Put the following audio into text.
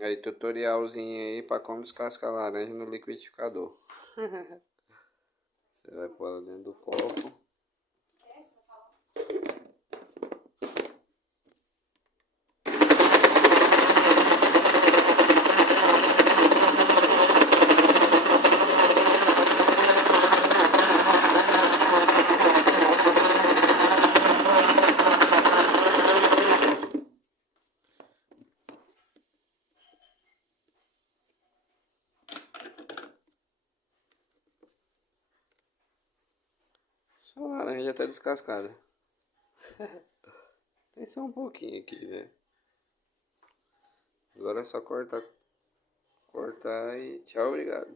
Aí, tutorialzinho aí pra como descascar laranja no liquidificador. Você vai pôr ela dentro do copo. A laranja já tá descascada. Tem só um pouquinho aqui, né? Agora é só cortar e tchau, obrigado.